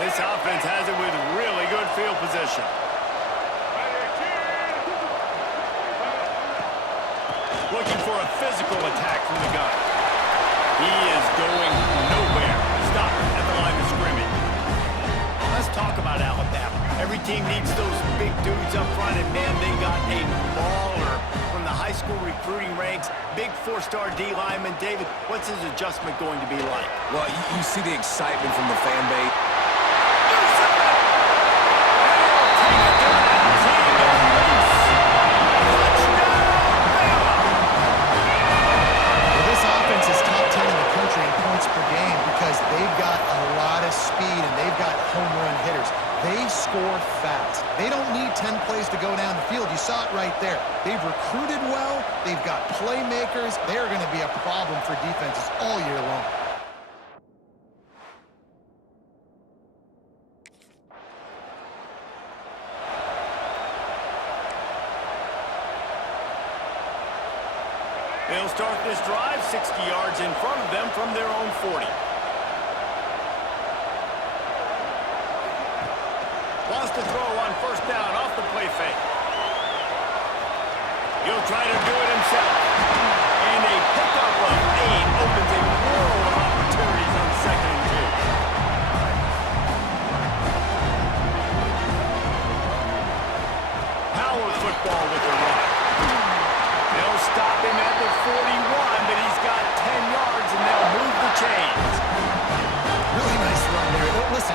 This offense has it with really good field position. Looking for a physical attack from the gun. He is going nowhere. Stop at the line of scrimmage. Let's talk about Alabama. Every team needs those big dudes up front, and man, they got a mauler from the high school recruiting ranks. Big four-star D lineman. David, what's his adjustment going to be like? Well, you see the excitement from the fan base. They've got a lot of speed, and they've got home run hitters. They score fast. They don't need 10 plays to go down the field. You saw it right there. They've recruited well. They've got playmakers. They're going to be a problem for defenses all year long. They'll start this drive 60 yards in front of them from their own 40. Wants to throw on first down off the play fake. He'll try to do it himself. And a pickup of 8 opens a world of opportunities on 2nd and 2. Power football with the run. They'll stop him at the 41, but he's got 10 yards, and they'll move the chains. Really nice run there. Listen,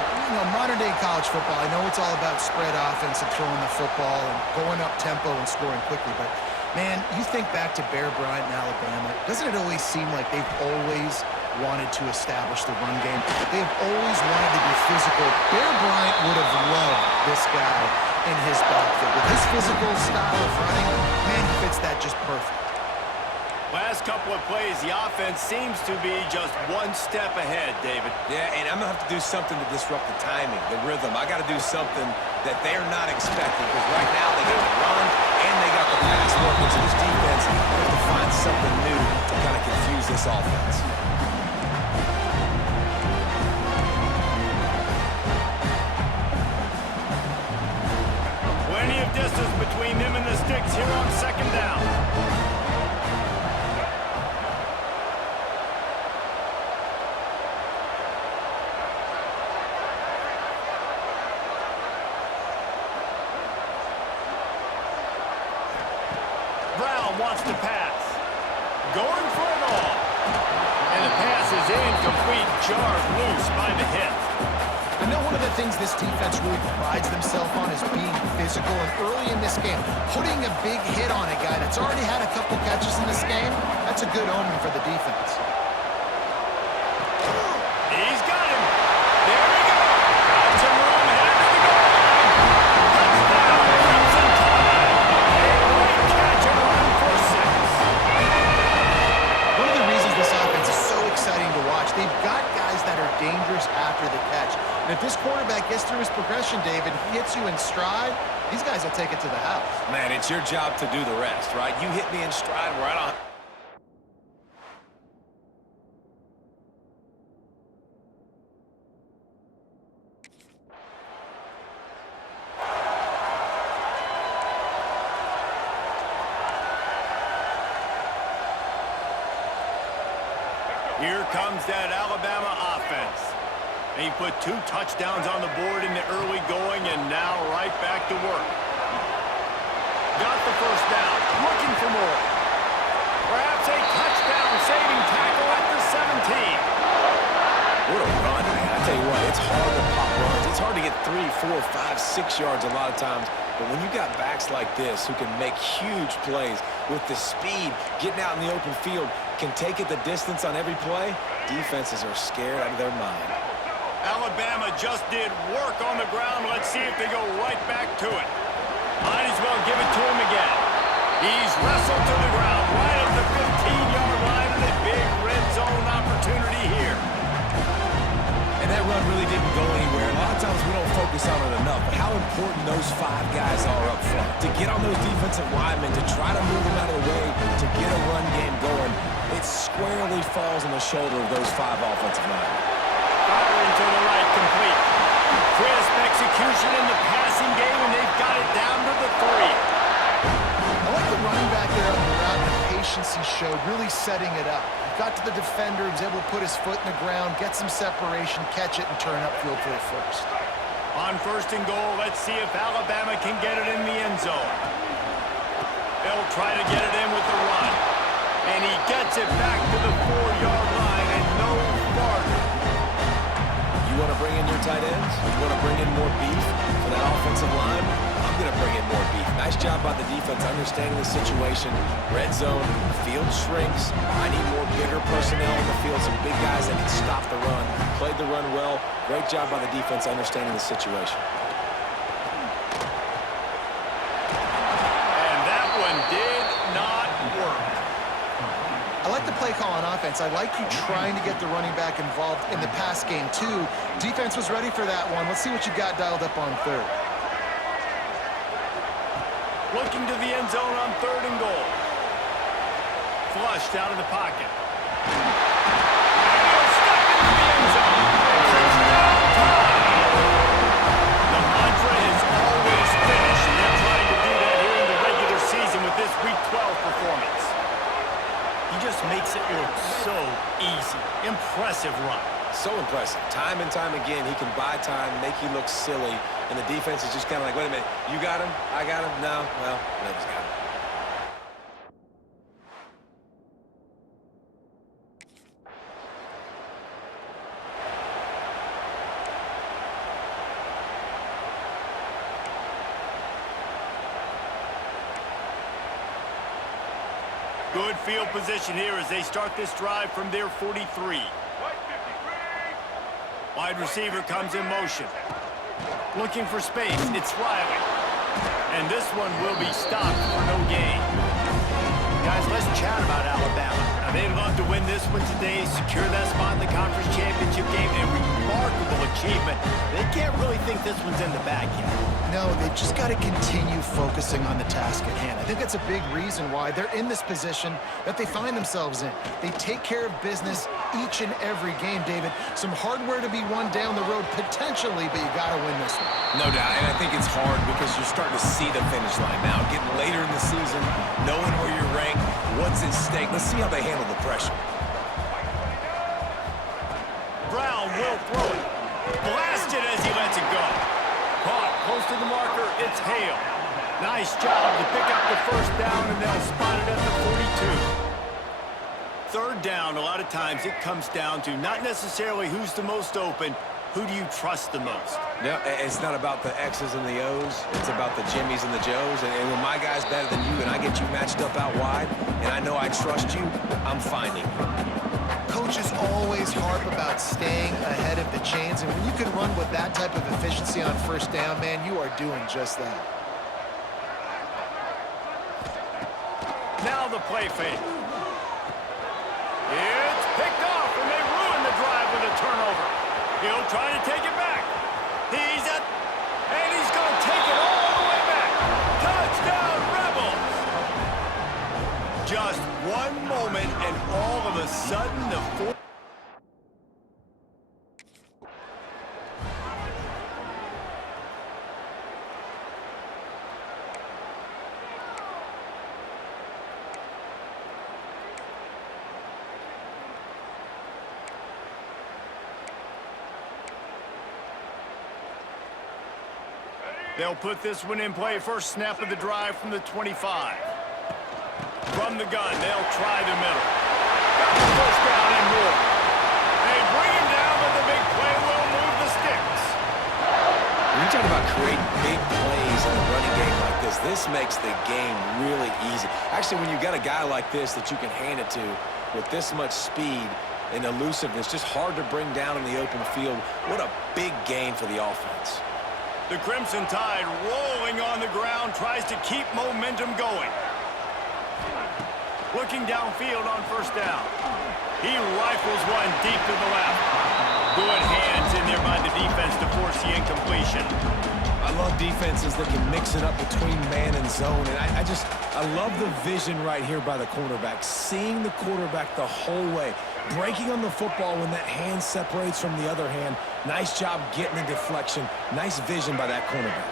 modern-day college football, I know it's all about spread offense and throwing the football and going up tempo and scoring quickly, but, man, you think back to Bear Bryant in Alabama, doesn't it always seem like they've always wanted to establish the run game? They've always wanted to be physical. Bear Bryant would have loved this guy in his backfield. With his physical style of running, man, he fits that just perfect. Last couple of plays, the offense seems to be just one step ahead, David. Yeah, and I'm going to have to do something to disrupt the timing, the rhythm. I got to do something that they're not expecting, because right now they got the run and they got the pass working. So this defense has to find something new to kind of confuse this offense. Plenty of distance between them and the sticks here on 2nd down. Wants to pass. Going for it all. And the pass is incomplete, jarred loose by the hit. I know one of the things this defense really prides themselves on is being physical, and early in this game, putting a big hit on a guy that's already had a couple catches in this game, that's a good omen for the defense. He's got him. There we go. Got some room, headed to the goal line. Touchdown, Crimson Tide. A great catch and run for 6. One of the reasons this offense is so exciting to watch, they've got guys that are dangerous after the catch. And if this quarterback gets through his progression, David, he hits you in stride, these guys will take it to the house. Man, it's your job to do the rest, right? You hit me in stride right on. Here comes that Alabama offense. He put 2 touchdowns on the board in the early going, and now right back to work. Got the first down, looking for more. Perhaps a touchdown-saving tackle at the 17. What a run, man. I tell you what, it's hard to pop runs. It's hard to get 3, 4, 5, 6 yards a lot of times. But when you got backs like this who can make huge plays with the speed, getting out in the open field, can take it the distance on every play, defenses are scared out of their mind. Alabama just did work on the ground. Let's see if they go right back to it. Might as well give it to him again. He's wrestled to the ground right at the 15-yard line, and a big red zone opportunity here. And that run really didn't go anywhere. A lot of times we don't focus on it enough, but how important those 5 guys are up front. To get on those defensive linemen, to try to move them out of the way, to get a run game going, it squarely falls on the shoulder of those 5 offensive linemen. Firing to the right, complete. Crisp execution in the passing game, and they've got it down to the 3. I like the running back there on the route and the patience he showed, really setting it up. Got to the defender, was able to put his foot in the ground, get some separation, catch it, and turn upfield for the first. On 1st and goal, let's see if Alabama can get it in the end zone. They'll try to get it in with the run. And he gets it back to the 4-yard line and no farther. You want to bring in your tight ends? You want to bring in more beef for that offensive line? I'm going to bring in more beef. Nice job by the defense understanding the situation. Red zone, the field shrinks. I need more bigger personnel in the field, some big guys that can stop the run. Played the run well. Great job by the defense understanding the situation. And that one did not work. I like the play call on offense. I like you trying to get the running back involved in the pass game, too. Defense was ready for that one. Let's see what you got dialed up on 3rd. Looking to the end zone on 3rd and goal. Flushed out of the pocket. And he'll step into the end zone. Touchdown time! The mantra is always finish, and they're trying to do that here in the regular season with this Week 12 performance. He just makes it look so easy. Impressive run. So impressive. Time and time again, he can buy time, make you look silly, and the defense is just kind of like, wait a minute, you got him? I got him? No? Well, nobody's got him. Good field position here as they start this drive from their 43. Wide receiver comes in motion. Looking for space. It's Riley. And this one will be stopped for no gain. Guys, let's chat about Alabama. Now, they'd love to win this one today, secure that spot in the conference championship game. A remarkable achievement. They can't really think this one's in the bag yet. No, they just got to continue focusing on the task at hand. I think that's a big reason why they're in this position that they find themselves in. They take care of business each and every game, David. Some hardware to be won down the road, potentially, but you got to win this one. No doubt, and I think it's hard because you're starting to see the finish line now. Getting later in the season, knowing where you're ranked, what's at stake. Let's see how they handle the pressure. Brown will throw it. Blasted as he lets it go. Caught close to the marker. It's Hale. Nice job to pick up the 1st down, and they'll spot it at the 42. 3rd down, a lot of times it comes down to not necessarily who's the most open, who do you trust the most? No, it's not about the X's and the O's. It's about the Jimmys and the Joes. And when my guy's better than you and I get you matched up out wide, and I know I trust you, I'm finding you. Coaches always harp about staying ahead of the chains, and when you can run with that type of efficiency on 1st down, man, you are doing just that. Now the play fake. It's picked off, and they ruin the drive with a turnover. He'll try to take it back. And he's going to take it all the way back. Touchdown, Rebels! Just one moment, and all of a sudden, the fourth. They'll put this one in play. 1st snap of the drive from the 25. From the gun, they'll try the middle. Got the 1st down and more. They bring him down, but the big play will move the sticks. When you talk about creating big plays in the running game like this makes the game really easy. Actually, when you've got a guy like this that you can hand it to with this much speed and elusiveness, just hard to bring down in the open field. What a big gain for the offense. The Crimson Tide rolling on the ground, tries to keep momentum going. Looking downfield on 1st down. He rifles one deep to the left. Good hands in there by the defense to force the incompletion. I love defenses that can mix it up between man and zone, and I love the vision right here by the cornerback, seeing the quarterback the whole way. breaking on the football when that hand separates from the other hand. Nice job getting the deflection. Nice vision by that cornerback.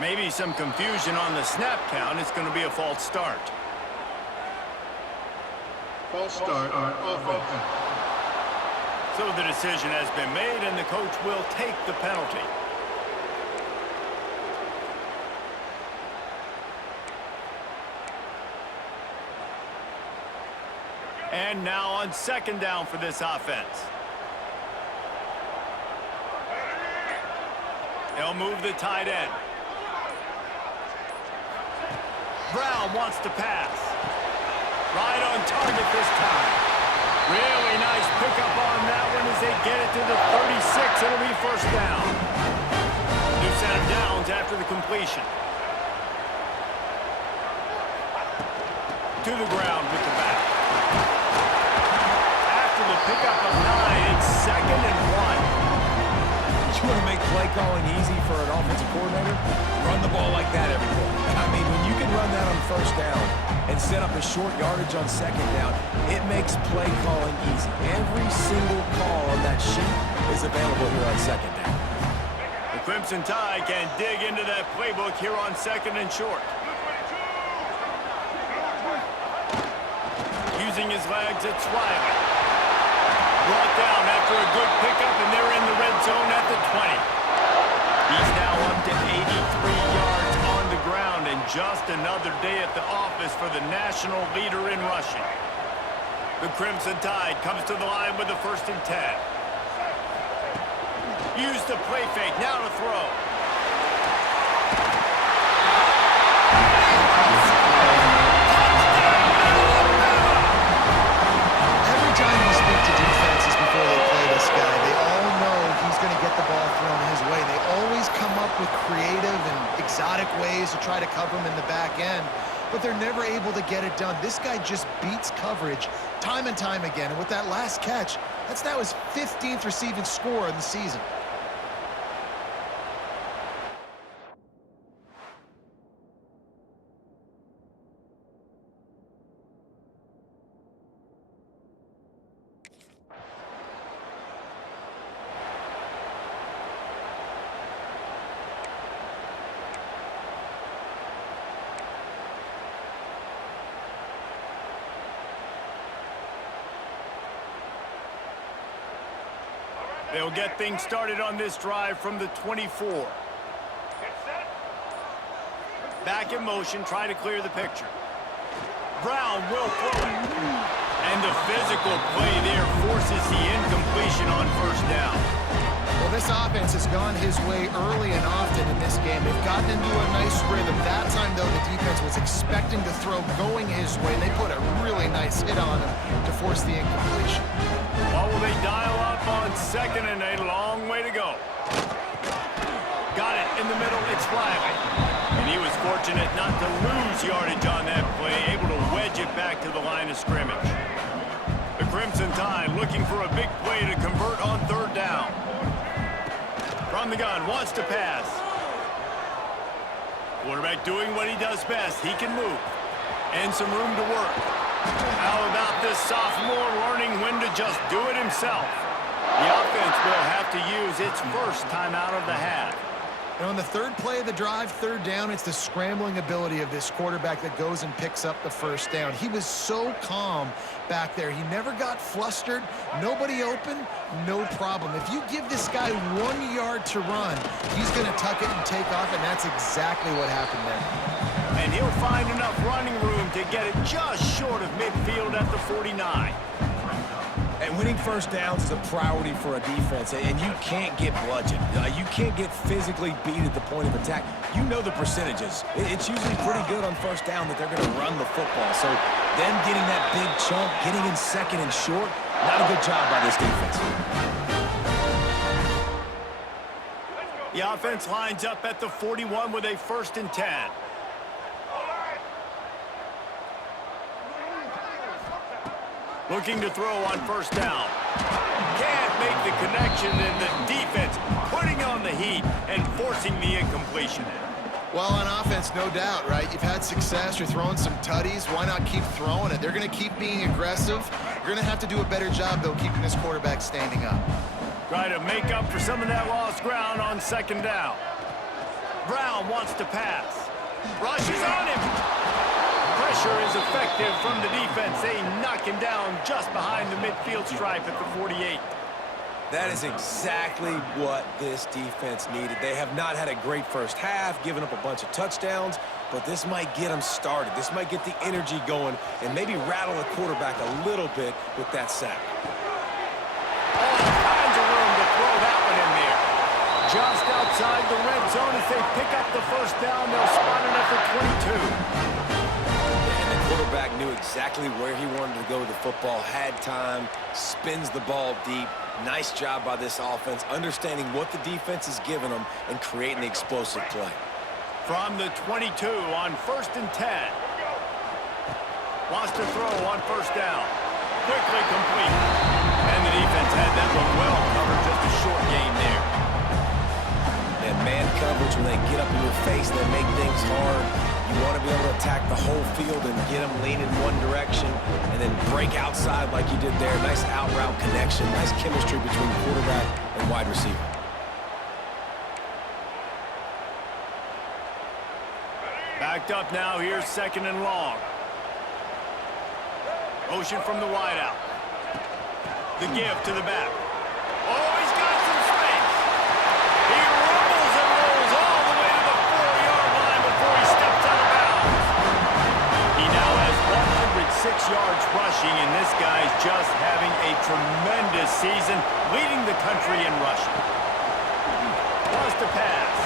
Maybe some confusion on the snap count. It's going to be a false start. False start on offense. So the decision has been made, and the coach will take the penalty. And now on second down for this offense. They'll move the tight end. Brown wants to pass. Right on target this time. Really nice pickup on that one as they get it to the 36. It'll be first down. New set of downs after the completion. To the ground with the back. After the pickup of 9, it's 2nd and 1. You want to make play calling easy for an offensive coordinator? Run the ball like that every play. I mean, when you can run that on first down and set up a short yardage on second down, it makes play calling easy. Every single call on that sheet is available here on second down. The Crimson Tide can dig into that playbook here on 2nd and short. Using his legs, it's Riley. Brought down after a good pickup, and they're in the red zone at the 20. He's now up to 83 yards on the ground, and just another day at the office for the national leader in rushing. The Crimson Tide comes to the line with the 1st and 10. Use the play fake, now to throw. Every time you speak to defenses before they play this guy, they all know he's going to get the ball thrown his way. They always come up with creative and exotic ways to try to cover him in the back end, but they're never able to get it done. This guy just beats coverage time and time again, and with that last catch, that's now his 15th receiving score in the season. They'll get things started on this drive from the 24. Back in motion, try to clear the picture. Brown will throw it. And the physical play there forces the incompletion on first down. Well, this offense has gone his way early and often in this game. They've gotten into a nice rhythm. That time, though, the defense was expecting to throw going his way. They put a really nice hit on him to force the incompletion. Well, will they dial up on 2nd and a long way to go? Got it in the middle. It's Riley. And he was fortunate not to lose yardage on that play, able to wedge it back to the line of scrimmage. The Crimson Tide looking for a big play to convert on 3rd down. From the gun, wants to pass. Quarterback doing what he does best. He can move. And some room to work. How about this sophomore learning when to just do it himself? The offense will have to use its first timeout of the half. And on the 3rd play of the drive, 3rd down, it's the scrambling ability of this quarterback that goes and picks up the first down. He was so calm back there. He never got flustered. Nobody open, no problem. If you give this guy 1 yard to run, he's going to tuck it and take off, and that's exactly what happened there. And he'll find enough running room to get it just short of midfield at the 49. And winning first downs is a priority for a defense, and you can't get bludgeoned. You can't get physically beat at the point of attack. You know the percentages. It's usually pretty good on first down that they're going to run the football. So them getting that big chunk, getting in 2nd and short, not a good job by this defense. The offense lines up at the 41 with a 1st and 10. Looking to throw on first down. Can't make the connection, and the defense putting on the heat and forcing forcing the incompletion. Well, on offense, no doubt, right? You've had success. You're throwing some tutties. Why not keep throwing it? They're going to keep being aggressive. You're going to have to do a better job, though, keeping this quarterback standing up. Try to make up for some of that lost ground on second down. Brown wants to pass. Rushes on him. Pressure is effective from the defense. They knock him down just behind the midfield stripe at the 48. That is exactly what this defense needed. They have not had a great first half, given up a bunch of touchdowns, but this might get them started. This might get the energy going and maybe rattle the quarterback a little bit with that sack. All kinds of room to throw that one in there. Just outside the red zone as they pick up the first down. They'll spot it at the 22. And the quarterback knew exactly where he wanted to go with the football, had time, spins the ball deep. Nice job by this offense, understanding what the defense is giving them and creating the explosive play. From the 22 on 1st and 10. Wants to throw on first down. Quickly complete. And the defense had that one well covered, just a short game there. And man coverage, when they get up in your face, they make things hard. You want to be able to attack the whole field and get them leaning one direction and then break outside like you did there. Nice out route connection, nice chemistry between quarterback and wide receiver. Backed up now, here's 2nd and long. Motion from the wideout. The give to the back. Oh, he's got some space. He rumbles and rolls all the way to the 4-yard line before he steps out of bounds. He now has 106 yards rushing, and this guy's just having a tremendous season, leading the country in rushing. Wants to pass.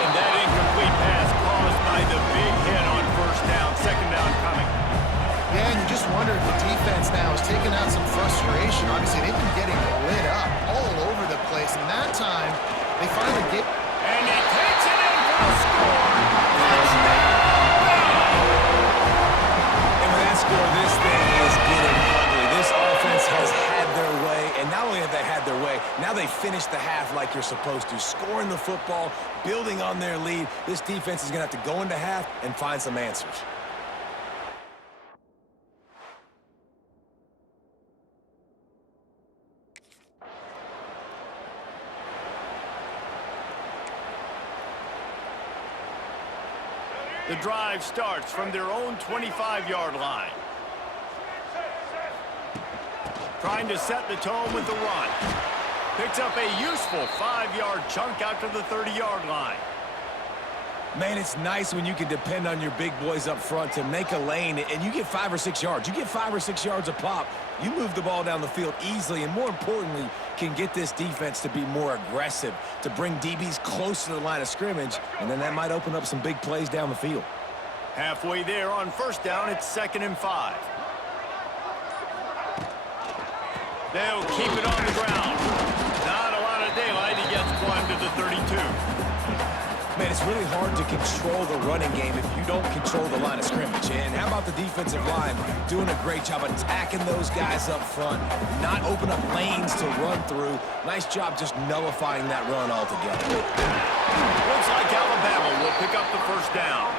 And that incomplete pass caused by the big hit on first down. Second down coming. Yeah, and you just wonder if the defense now is taking out some frustration. Obviously, they've been getting lit up all over the place, and that time, they finally get... And he takes it in for the score. Touchdown! And with that score, this thing is getting ugly. This offense has had their way, and not only have they had their way, now they finish the half like you're supposed to, scoring the football, building on their lead. This defense is going to have to go into half and find some answers. The drive starts from their own 25-yard line. Trying to set the tone with the run. Picks up a useful 5-yard chunk out to the 30-yard line. Man, it's nice when you can depend on your big boys up front to make a lane, and you get 5 or 6 yards. You get 5 or 6 yards a pop. You move the ball down the field easily, and more importantly, can get this defense to be more aggressive, to bring DBs close to the line of scrimmage, and then that might open up some big plays down the field. Halfway there on first down, it's 2nd and 5. They'll keep it on the ground. Not a lot of daylight. He gets one to the 32. Man, it's really hard to control the running game if you don't control the line of scrimmage. And how about the defensive line doing a great job attacking those guys up front, not open up lanes to run through. Nice job just nullifying that run altogether. Looks like Alabama will pick up the first down.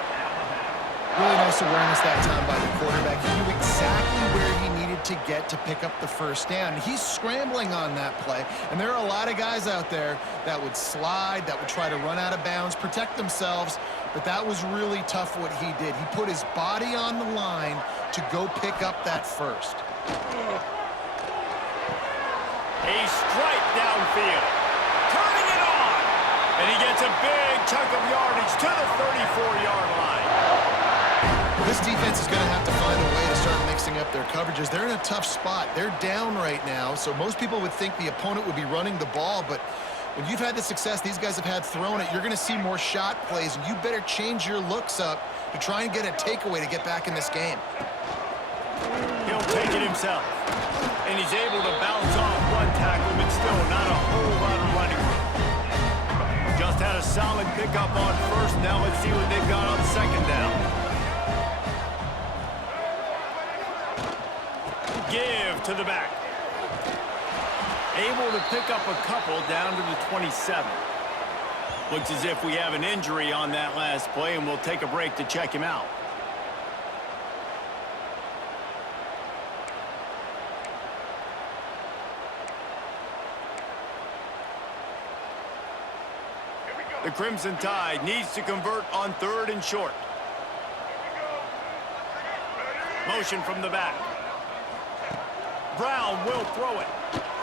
Really nice awareness that time by the quarterback. He knew exactly where he needed to get to pick up the first down. He's scrambling on that play, and there are a lot of guys out there that would slide, that would try to run out of bounds, protect themselves, but that was really tough what he did. He put his body on the line to go pick up that first. A strike downfield. Turning it on. And he gets a big chunk of yardage to the 34-yard line. This defense is going to have to find a way to start mixing up their coverages. They're in a tough spot. They're down right now, so most people would think the opponent would be running the ball, but when you've had the success these guys have had throwing it, you're going to see more shot plays, and you better change your looks up to try and get a takeaway to get back in this game. He'll take it himself, and he's able to bounce off one tackle, but still not a whole lot of running room. Just had a solid pickup on first. Now let's see what they've got on second down. Give to the back. Able to pick up a couple down to the 27. Looks as if we have an injury on that last play, and we'll take a break to check him out. The Crimson Tide needs to convert on 3rd and short. Motion from the back. Brown will throw it.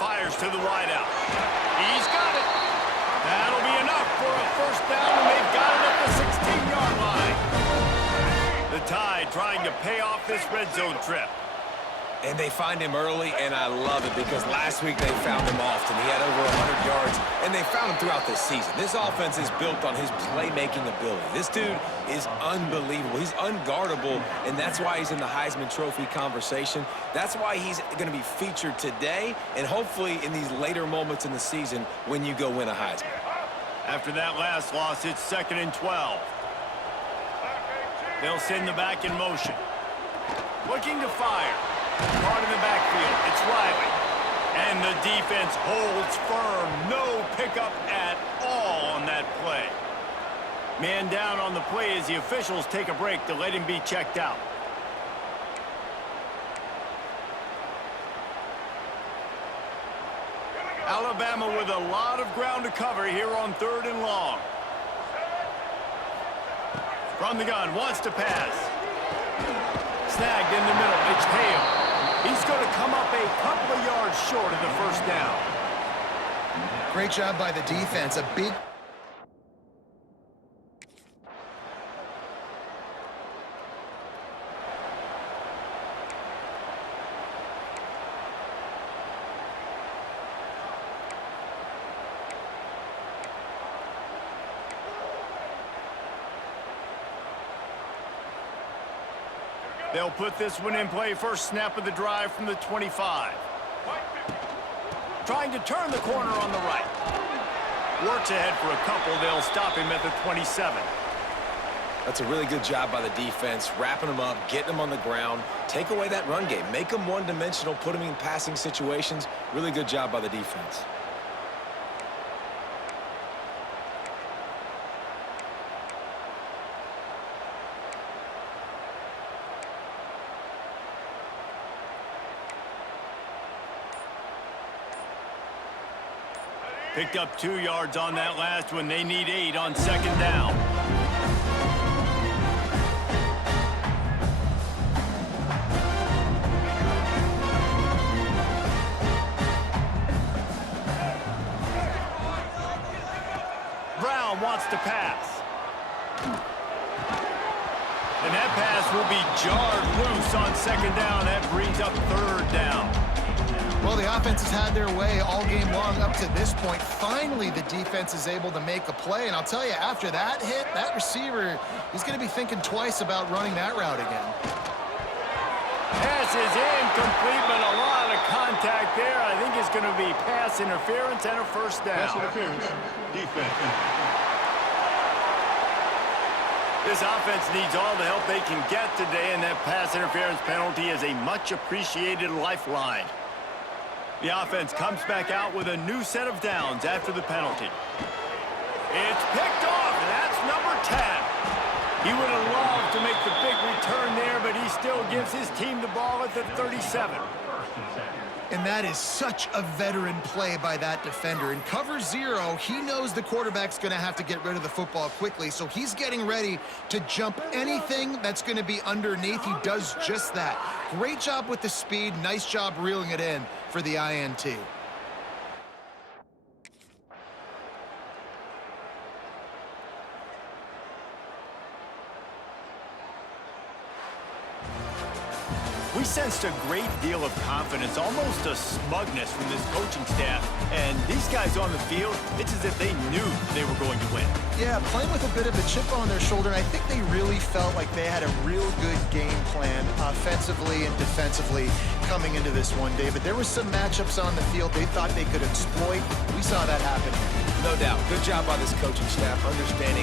Fires to the wideout. He's got it. That'll be enough for a first down, and they've got it at the 16-yard line. The Tide trying to pay off this red zone trip. And they find him early, and I love it because last week they found him often. He had over 100 yards, and they found him throughout this season. This offense is built on his playmaking ability. This dude is unbelievable. He's unguardable, and that's why he's in the Heisman Trophy conversation. That's why he's going to be featured today and hopefully in these later moments in the season when you go win a Heisman. After that last loss, it's 2nd and 12. They'll send the back in motion. Looking to fire. Caught in the backfield. It's Riley. And the defense holds firm. No pickup at all on that play. Man down on the play as the officials take a break to let him be checked out. Alabama with a lot of ground to cover here on 3rd and long. From the gun, wants to pass. Snagged in the middle. It's Hale. He's going to come up a couple of yards short of the first down. Great job by the defense. A big... They'll put this one in play. First snap of the drive from the 25. Trying to turn the corner on the right. Works ahead for a couple. They'll stop him at the 27. That's a really good job by the defense, wrapping them up, getting them on the ground, take away that run game, make them one-dimensional, put them in passing situations. Really good job by the defense. Picked up 2 yards on that last one. They need 8 on 2nd down. Brown wants to pass. And that pass will be jarred loose on 2nd down. That brings up 3rd down. Well, the offense has had their way all game long up to this point. Finally, the defense is able to make a play. And I'll tell you, after that hit, that receiver, he's going to be thinking twice about running that route again. Pass is incomplete, but a lot of contact there. I think it's going to be pass interference and a first down. Pass interference. Defense. This offense needs all the help they can get today, and that pass interference penalty is a much-appreciated lifeline. The offense comes back out with a new set of downs after the penalty. It's picked off, and that's number 10. He would have loved to make the big return there, but he still gives his team the ball at the 37. And that is such a veteran play by that defender. In cover 0, he knows the quarterback's going to have to get rid of the football quickly, so he's getting ready to jump anything that's going to be underneath. He does just that. Great job with the speed. Nice job reeling it in for the INT. We sensed a great deal of confidence, almost a smugness from this coaching staff. And these guys on the field, it's as if they knew they were going to win. Yeah, playing with a bit of a chip on their shoulder. And I think they really felt like they had a real good game plan offensively and defensively coming into this one, David. There were some matchups on the field they thought they could exploit. We saw that happen. No doubt. Good job by this coaching staff understanding